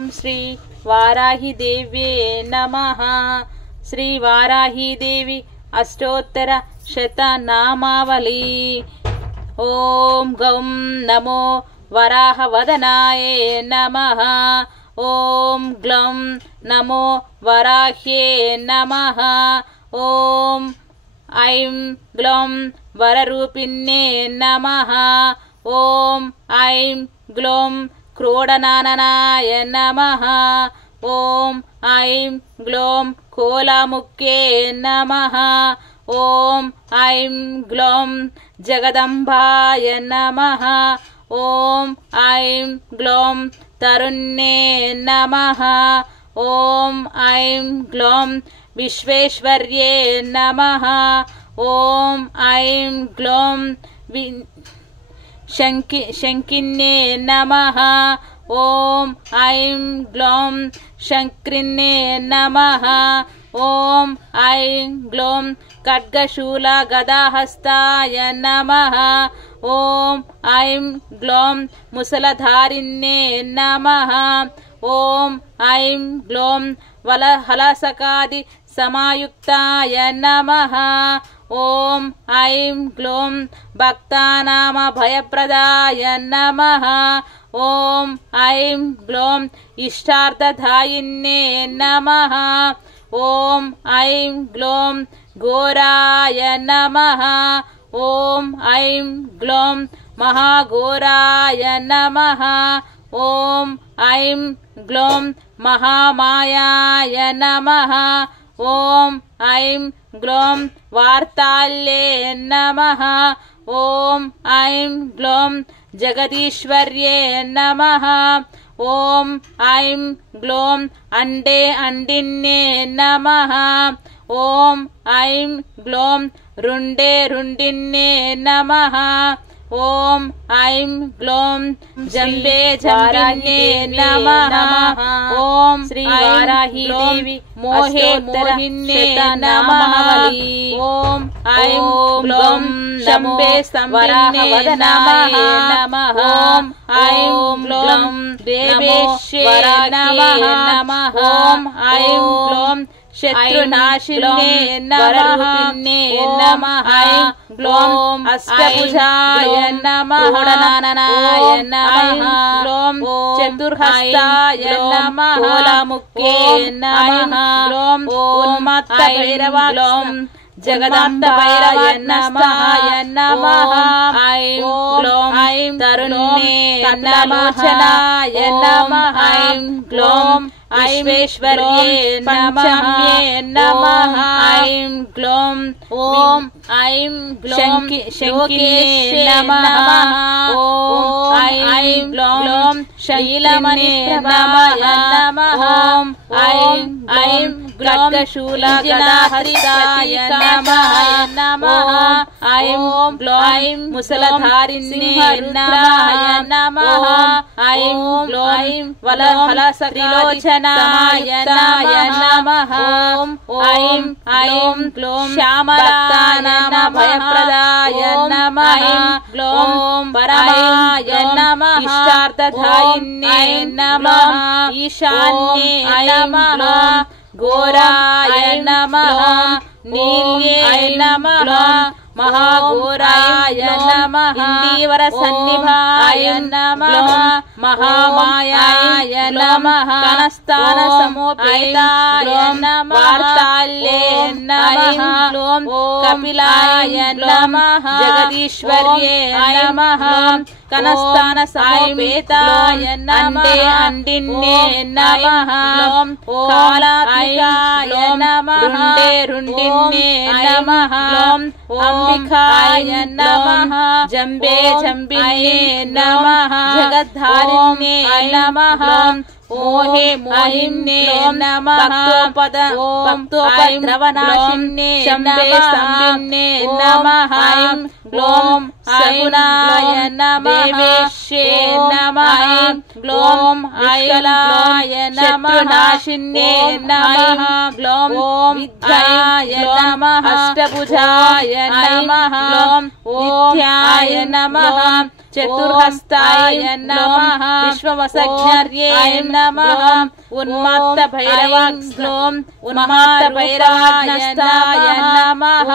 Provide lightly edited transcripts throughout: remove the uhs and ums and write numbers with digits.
श्री वाराही देव्ये नमः। श्री वाराही देवी अष्टोत्तर शतनामावली। ओम गौं नमो वराहवदनाय नमः। ओम ग्लौं नमो वराह्ये नमः। ओम ऐं ग्लौं वररूपिण्ये नमः। ओम ऐं ग्लौं क्रोडनाननाय नमः। ओम ऐं ग्लौं कोलामुख्ये नमः। ओम ऐं ग्लौं जगदम्बाय नमः। ओम ऐं ग्लौं तरुण्ये नमः। ओम ऐं ग्लौं विश्वेश्वर्ये नमः। ओम ऐं ग्लौं शंकिन्ये नमः। ओम ऐं ग्लौं शंक्रिन्ये नमः। ओम ऐं ग्लौं खड्गशूलगदाहस्ताय नमः। ओम ऐं ग्लौं मुसलधारिण्ये नमः। ओम ऐं ग्लौं वलहलसकादि समायुक्ताय नमः। ओम ऐं ग्लौं भक्तानाम भयप्रदाय नमः। ओम ऐं ग्लौं इष्टार्थदायिन्ये नमः। ओम ऐं ग्लौं घोराय नमः। ओम ऐं ग्लौं महाघोराय नमः। ओम ऐं ग्लौं महामायाय नमः। ओम ऐं ग्लौं वार्ताल्ये नमः। ओम ऐं ग्लौं जगदीश्वर्ये नमः। ओम ऐं ग्लौं अंडे अंडिन्ये नमः। ओम ऐं ग्लौं रुंडे रुंडिन्ये नमः। ओम ऐं ग्लौं जम्बे जम्बिन्ये नमः। ओम श्री वाराही देवी मोहे मोहिन्ये नमः। ओम ऐं ग्लौं शम्बे स्तम्भिन्ये नमः। ओम ऐं ग्लौं देवेश्ये नमः। ओम ऐं ग्लौं शत्रुनाशिन्ये नमः। नमः ग्लौं अष्टभुजाय नमः। घोडनाननाय नमः। ग्लौं चतुर्हस्ताय नमः। कोलामुख्ये नमः। ग्लौं उन्मत्तभैरवाय जगदम्बाय नमः। ऐं ग्लौं तरुण्ये कमलोचनाय नमः। ऐं ग्लौं विश्वेश्वर्ये पंचम्ये नमः। ऐं ग्लौं ओम ऐं ग्लौं शंकिन्ये नमः। ओम ऐं ग्लौं शीलमणिप्रभाय नमः। ओम ऐं ग्लौं खड्गशूलगदाहस्ताय नमः। ऐं ग्लौं मुसलधारिण्ये नमः। ऐं ग्लौं वलहलसत्रिलोचनाय नमः। ऐं ग्लौं श्यामलाय भयप्रदाय नमः। ग्लौं परमाय नमः। इष्टार्थदायिन्ये नमः। ईशान्ये नमः। घोराय नमः। नील्ये नमः। महाघोराय नमः। इंदीवरसन्निभाय नमः। महामायाय नमः। कनस्थानसमोपेताय नमः। वार्ताल्ये नमः। ग्लौं कपिलाय नमः। जगदीश्वर्ये नमः। कनस्थानसमोपेताय नमः। अंडिन्ये नमः। ग्लौं कालात्मिकाय नमः। रुंडे रुंडिन्ये नमः। ग्लौं अंबिकाय नमः। जम्बे जम्बिन्ये नमः। जगद्धारिण्ये नमः। मोहे मोहिन्ये नमः। भक्तोपद्रवनाशिन्ये शम्बे स्तम्भिन्ये नमः। ऐं ग्लौं सगुणाय नमः। देवेश्ये नमः। ग्लौं ऐलाय नमः। शत्रुनाशिन्ये नमः। ग्लौं विद्याय नमः। अष्टभुजाय नमः। ग्लौं विद्याय नमः। చతుర్హస్తాయ నమః విశ్వవసజ్ఞర్యే నమః ఉన్మత్త భైరవాగ్లోం ఉన్మత్త భైరవాగ్నస్తాయ నమః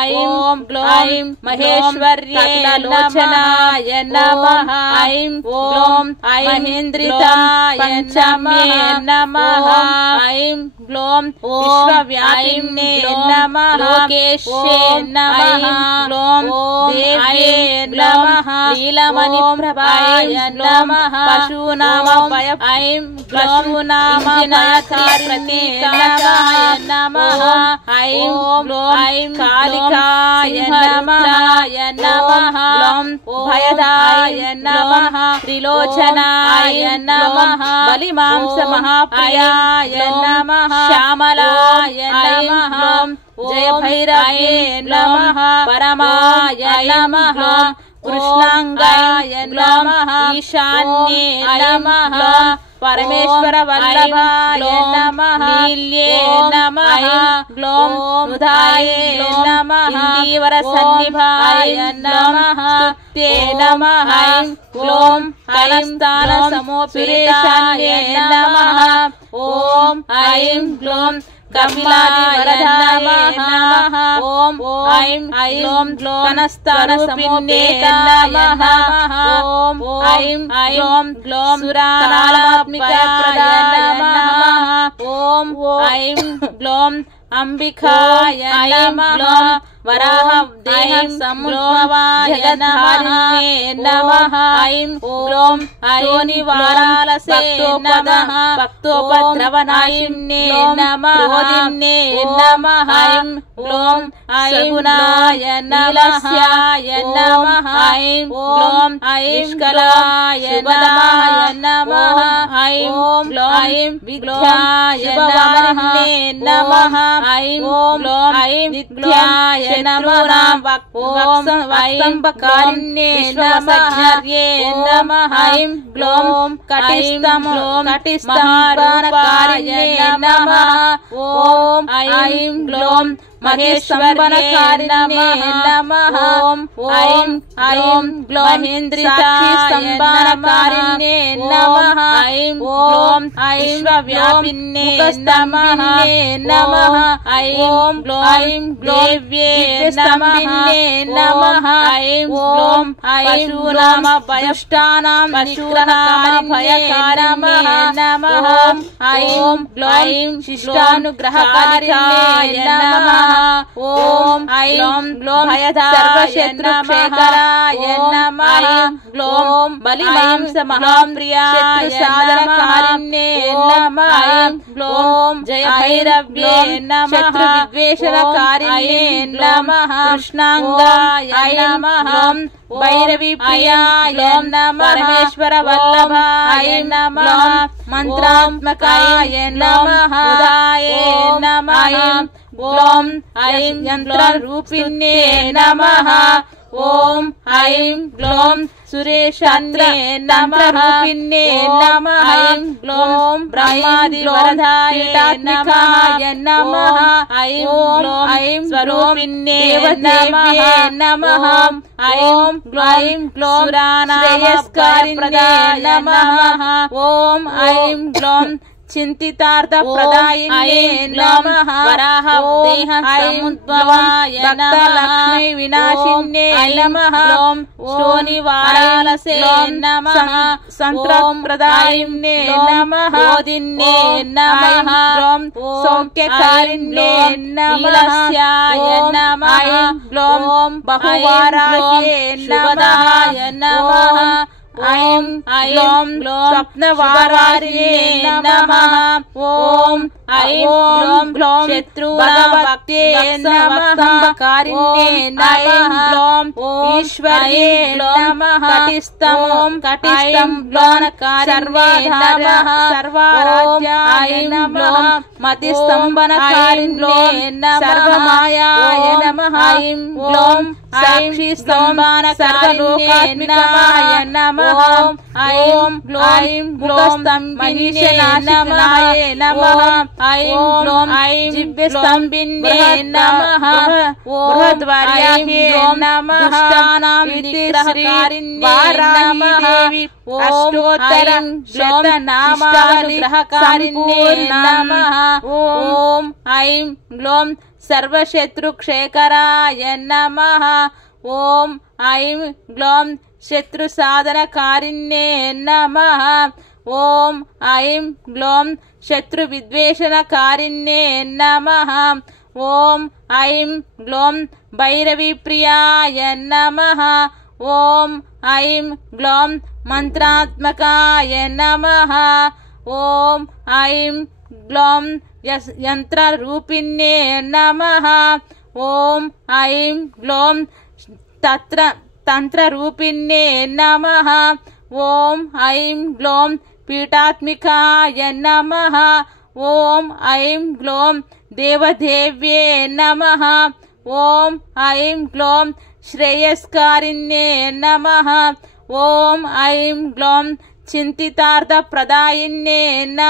ఐం గ్లోం మహేశ్వర్యే లోచనాయ నమః ఐం ఓం మహేంద్రితాయ పంచమే నమః ఐం గ్లోం విశ్వవ్యాపిన్యే నమః లోకేశ్యే నమః గ్లోం దేవ్యే నమః లీలమణి ప్రభాయ నమః పశూనామభయ ఐం పశూనామభయకారిణే నమః ఐం గ్లోం కాళికాయ నమః గ్లోం భయదాయ నమః త్రిలోచనాయ నమః బలిమాంస మహాప్రియాయ నమః శ్యామలాయ నమః జయ భైరవే నమః పరమాయ నమః కృష్ణాంగాయ నమః ఈశాన్యే నమః పరమేశ్వర వల్లభాయ నమః నీల్యే నమః గ్లోం నుధాయే నమః ఇందీవర సన్నిభాయ నమః స్తుతే నమః గ్లోం కలస్థాన సమోపితాయ నమః ఓం ఐం గ్లోం కపిలాయ నమః ఓం ఐం గ్లోం కనస్థాన సమోపితాయ నమః ఓం ఐం గ్లోం సురానాత్మికాయ నమః ఓం ఐం గ్లోం అంబికాయ నమః వరాహ దేహ సముద్భవాయ నమః ఐం గ్లోం శోనివారాలసే నమః భక్తోపద్రవనాశిన్యే నమః నమః ఐం గ్లోం సగుణాయ నీలస్యాయ నమః ఐం గ్లోం నిష్కలాయ నమః ఐం గ్లోం విద్యాయ నమః ఐం గ్లోం నిత్యాయ నమః వక్తంబకారిణ్యే విశ్వవసజ్ఞర్యే నమః ఐం గ్లోం కటిస్తమారూపాయ నమః ఓం ఐం గ్లోం మహేశ్వర్యే నమః ఓం ఐం గ్లోం మహేంద్రితాయ నమః ఐం గ్లోం విశ్వవ్యాపిన్యే నమః ఐం గ్లోం దేవ్యే నమః ఐం గ్లోం పశూనామభయష్టానాం పశూనామభయకారిణే నమః ఐం గ్లోం శిష్టానుగ్రహకారిణే నమః ఓం ఐం గ్లోం సర్వశత్రుక్షేకరాయ నమః గ్లోం బలిమాంస మహాప్రియాయ సాధనకారిణే నమః గ్లోం జయ భైరవ్యే నమః శత్రువిద్వేషణకారిణే నమః కృష్ణాంగాయ నమః భైరవి ప్రియాయ నమః పరమేశ్వర వల్లభాయ నమః మంత్రాత్మకాయ నమః ఉదాయే నమః ఓం ఐం యంత్రరూపిణ్యే నమః ఓం ఐం గ్లోం సురేశాన్యే నమః నమః ఐం గ్లోం బ్రహ్మాది వరదాయ నమః ఐం గ్లోం స్వరూపిణ్యే నమః ఐం గ్లోం సురానామశ్రేయస్కారిణ్యే నమః ఓం ఐం గ్లోం చింతితార్థ ప్రదాయిన్యే నమః వరాహ దేహ సముద్భవాయ నమః లక్ష్మీ వినాశిన్యే నమః శోనివారాలసే నమః సంత్రప్రదాయిన్యే నమః బోధిన్యే నమః సౌఖ్యకారిణ్యే నమః నమః బహువారాహ్యే నమః ఐం గ్లోం స్వప్నవారారిణే నమః ఓం ఐం గ్లోం శత్రువనవక్తే నమః కారిణ్యే నమః ఈశ్వర్యే నమః కటిస్తం గ్లోనకారిణ్యే నమః సర్వారాధ్యాయ ఐం గ్లోం మతి స్తంభనకారిణ్యే నమః సర్వమాయాయ నమః ఐం గ్లోం సాక్షి స్తంభనకారిణ్యే నమః ఐం గ్లోం మహిషనాయ నమః ఐం గ్లోం జివ్య స్తంభిన్యే నమః బృహద్వార్యాహే నమః దుష్టానాం నిగ్రహకారిణ్యే నమః అష్టోత్తర శతనామానుగ్రహకారిణ్యే నమః ఓం ఐం గ్లోం సర్వశత్రుక్షేకరాయ నమః ఓం ఐం గ్లోం శత్రు సాధనకారిణ్యే నమః ఓం ఐం గ్లోం శత్రు విద్వేషణకారిణ్యే నమః ఓం ఐం గ్లోం భైరవి ప్రియాయ నమః ఓం ఐం గ్లోం మంత్రాత్మకాయ నమః ఓం ఐం గ్లోం యంత్రరూపిణ్యే నమః ఓం ఐం గ్లోం తంత్రరూపిణ్యే నమః ఓం ఐం గ్లోం పీఠాత్మికాయ నమః ఓం ఐం గ్లోం దేవదేవ్యే నమః ఓం ఐం గ్లోం శ్రేయస్కారిణ్యే నమః ఓం ఐం గ్లోం చింతితార్థప్రదాయిన్యే నమః